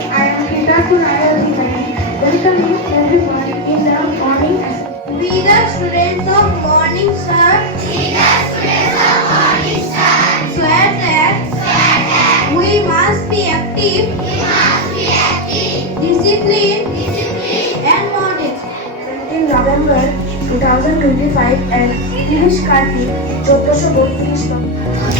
I am Siddharth Nayadhikari. Welcoming everyone in the morning assembly. We the students of morning sir swear that we must be active, disciplined, and modest. 17 November 2025 and 30 Kartik 1432